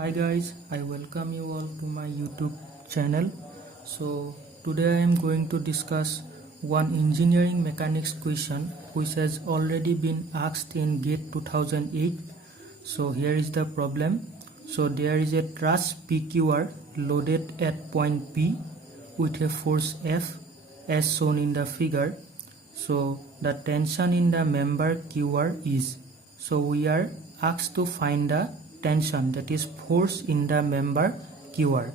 Hi guys, I welcome you all to my YouTube channel. So today I am going to discuss one engineering mechanics question which has already been asked in GATE 2008. So here is the problem. So there is a truss PQR loaded at point P with a force F as shown in the figure. So the tension in the member QR is. So we are asked to find the tension, that is force in the member QR.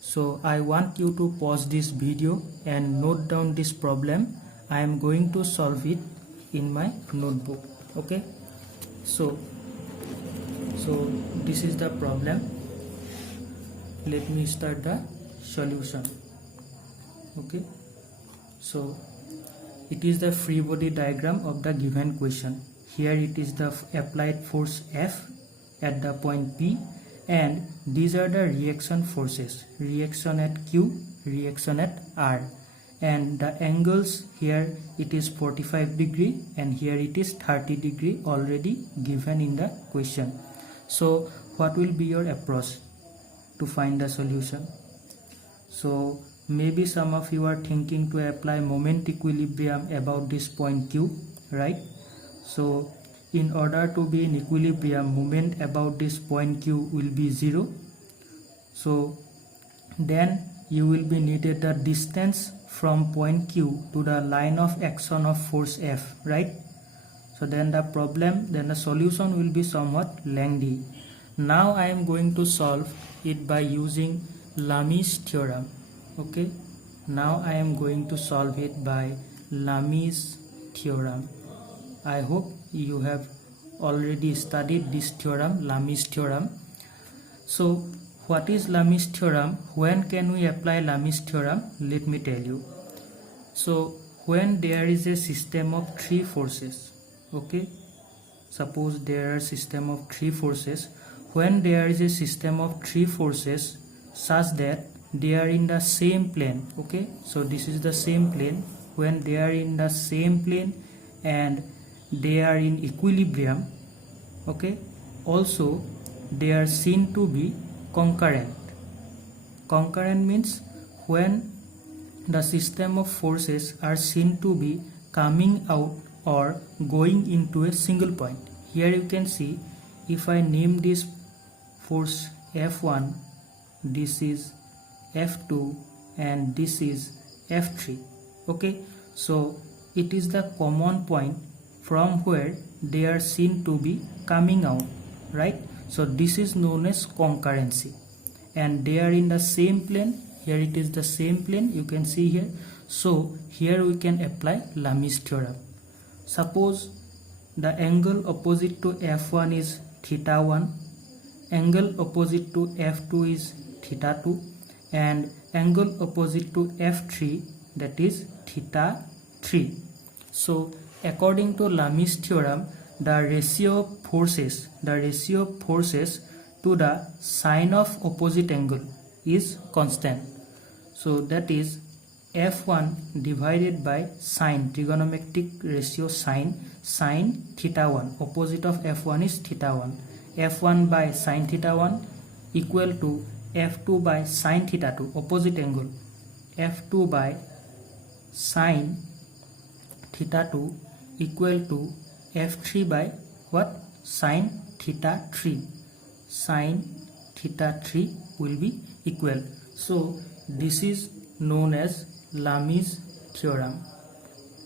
So I want you to pause this video and note down this problem. I am going to solve it in my notebook. Okay, so this is the problem. Let me start the solution. Okay, so it is the free body diagram of the given question. Here it is the applied force F at the point P, and these are the reaction forces, reaction at Q, reaction at R, and the angles here it is 45 degree and here it is 30 degree already given in the question. So what will be your approach to find the solution? So maybe some of you are thinking to apply moment equilibrium about this point Q, right? So in order to be in equilibrium, moment about this point Q will be 0. So then you will be needed the distance from point Q to the line of action of force F, right? So then the solution will be somewhat lengthy. Now I am going to solve it by using Lamis theorem. Okay, now I am going to solve it by Lamis theorem. I hope you have already studied this theorem, Lamis theorem. So what is Lamis theorem? When can we apply Lamis theorem? Let me tell you. So when there is a system of three forces, okay, suppose there are a system of three forces. When there is a system of three forces such that they are in the same plane, okay, so this is the same plane. When they are in the same plane and they are in equilibrium, okay, also they are seen to be concurrent. Concurrent means when the system of forces are seen to be coming out or going into a single point. Here you can see, if I name this force F1, this is F2 and this is F3, okay, so it is the common point from where they are seen to be coming out, right? So this is known as concurrency, and they are in the same plane. Here it is the same plane, you can see here. So here we can apply Lamis theorem. Suppose the angle opposite to F1 is θ1, angle opposite to F2 is θ2, and angle opposite to F3, that is θ3. So according to Lamis theorem, the ratio of forces to the sine of opposite angle is constant. So that is F1 divided by sine, trigonometric ratio sine θ1, opposite of F1 is θ1. F1 by sine θ1 equal to F2 by sine θ2, opposite angle. F2 by sine θ2 equal to F3 by what? Sine θ3. Sine θ3 will be equal. So this is known as Lamis theorem.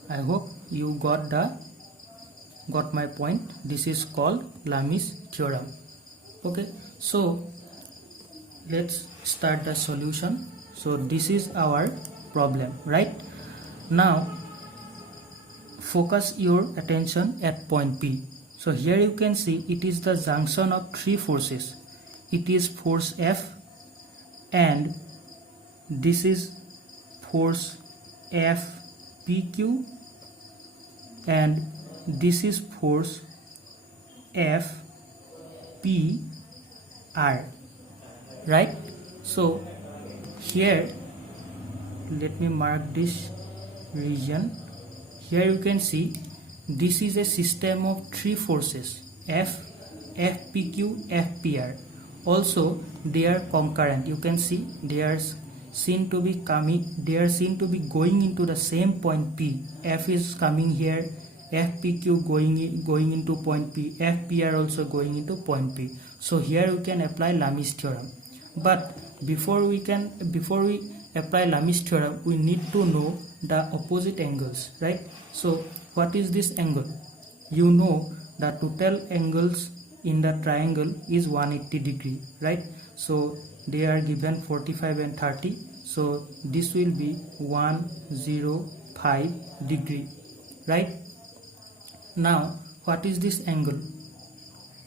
I hope you got my point. This is called Lamis theorem. Okay, so let's start the solution. So this is our problem, right? Now focus your attention at point P. So here you can see it is the junction of three forces. It is force F, and this is force F PQ, and this is force F P R, right? So here let me mark this region. Here you can see this is a system of three forces F, FPQ, FPR. Also they are concurrent. You can see they are seen to be going into the same point P. F is coming here, FPQ going into point P, FPR also going into point P. So here we can apply Lamis theorem. But before we apply Lamis theorem, we need to know the opposite angles, right? So what is this angle? You know the total angles in the triangle is 180 degree, right? So they are given 45 and 30. So this will be 105 degree, right? Now what is this angle?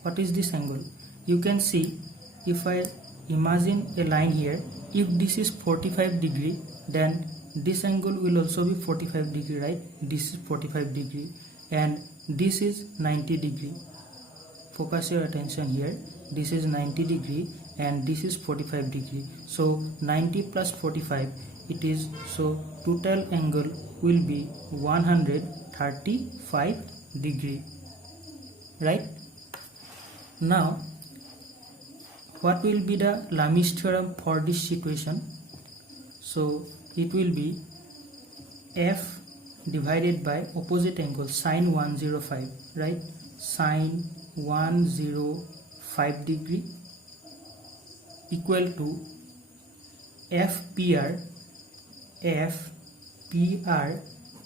What is this angle? You can see, if I imagine a line here, if this is 45 degree, then this angle will also be 45 degree, right? This is 45 degree and this is 90 degree. Focus your attention here. This is 90 degree and this is 45 degree. So 90 plus 45 it is, so total angle will be 135 degree, right? Now what will be the Lamis theorem for this situation? So it will be F divided by opposite angle sine 105, right? Sine 105 degree equal to FPR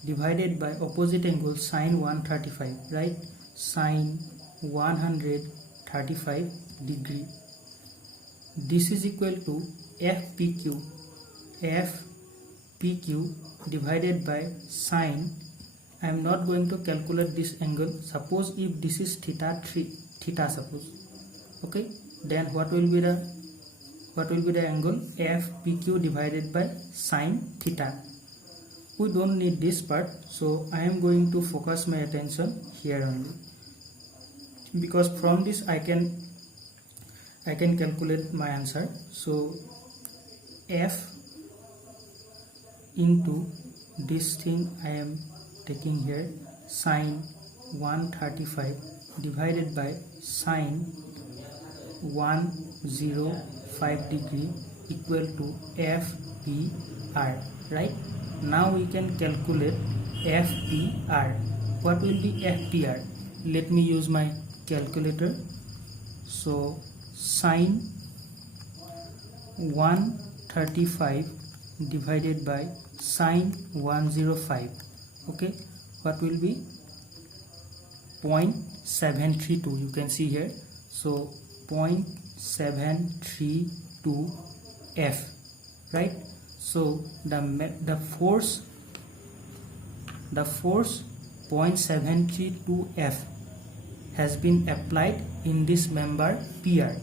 divided by opposite angle sine 135, right? Sine 135 degree. This is equal to FPQ divided by sine. I am not going to calculate this angle. Suppose if this is theta suppose, okay, then what will be the angle? FPQ divided by sine theta. We don't need this part, so I am going to focus my attention here only, because from this I can calculate my answer. So F into this thing I am taking here, sine 135 divided by sine 105 degree equal to FPR, right? Now we can calculate FPR. What will be FPR? Let me use my calculator. So sine 135 divided by sine 105, okay, what will be 0.732. you can see here. So 0.732 F, right? So the force 0.732 F has been applied in this member PR,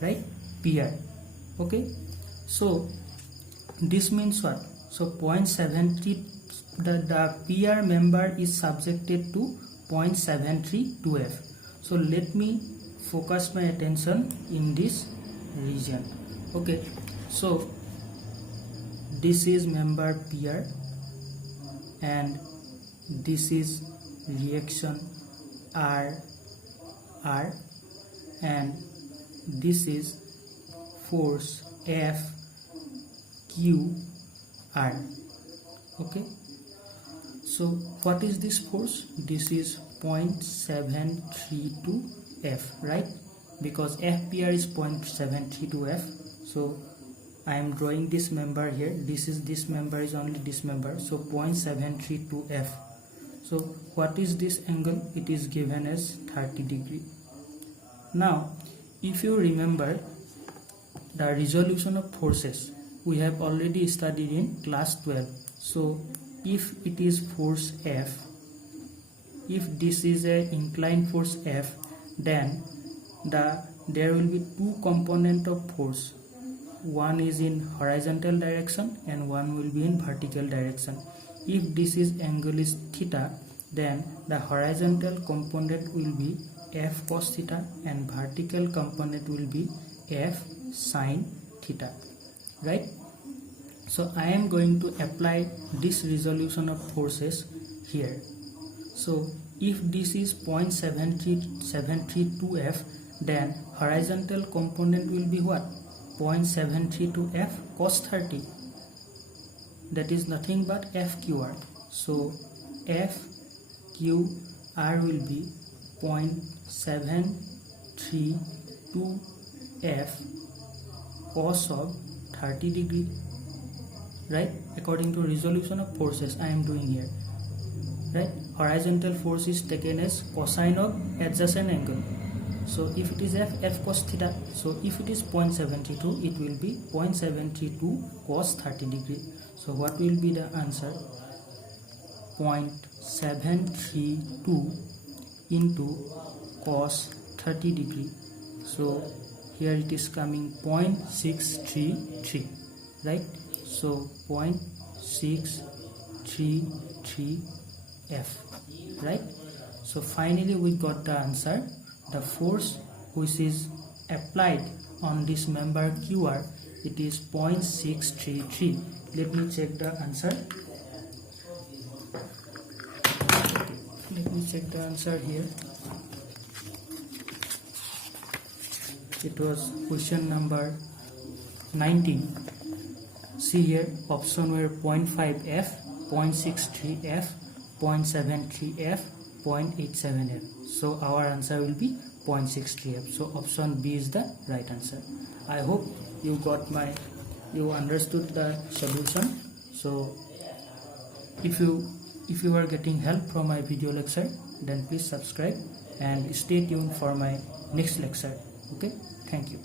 right? PR, okay. So this means what? So 0.73, the PR member is subjected to 0.732 F. So let me focus my attention in this region, okay. So this is member PR and this is reaction R, and this is force F Q R, okay. So what is this force? This is 0.732 F, right? Because FPR is 0.732 F. So I am drawing this member here. This member is only this member. So 0.732 F. So what is this angle? It is given as 30 degree. Now if you remember the resolution of forces, we have already studied in class 12. So if it is force F, if this is an inclined force F, then there will be two components of force. One is in horizontal direction and one will be in vertical direction. If this is angle is theta, then the horizontal component will be F cos theta and vertical component will be F sin theta, right? So I am going to apply this resolution of forces here. So if this is 0.732 F, then horizontal component will be what? 0.732 f cos 30. That is nothing but FQR. So FQR will be 0.732 f cos of 30 degree, right? According to resolution of forces I am doing here, right? Horizontal force is taken as cosine of adjacent angle. So if it is f cos theta, so if it is 0.72, it will be 0.732 cos 30 degree. So what will be the answer? 0.732 into cos 30 degree. So here it is coming 0.633, right? So 0.633 f, right? So finally we got the answer. The force which is applied on this member QR, it is 0.633. Let me check the answer. Let me check the answer here. It was question number 19. See here, option were 0.5 f, 0.63 f, 0.73 f, 0.87 f. So our answer will be 0.63 f. So option B is the right answer. I hope you understood the solution. So if you are getting help from my video lecture, then please subscribe and stay tuned for my next lecture. Okay, thank you.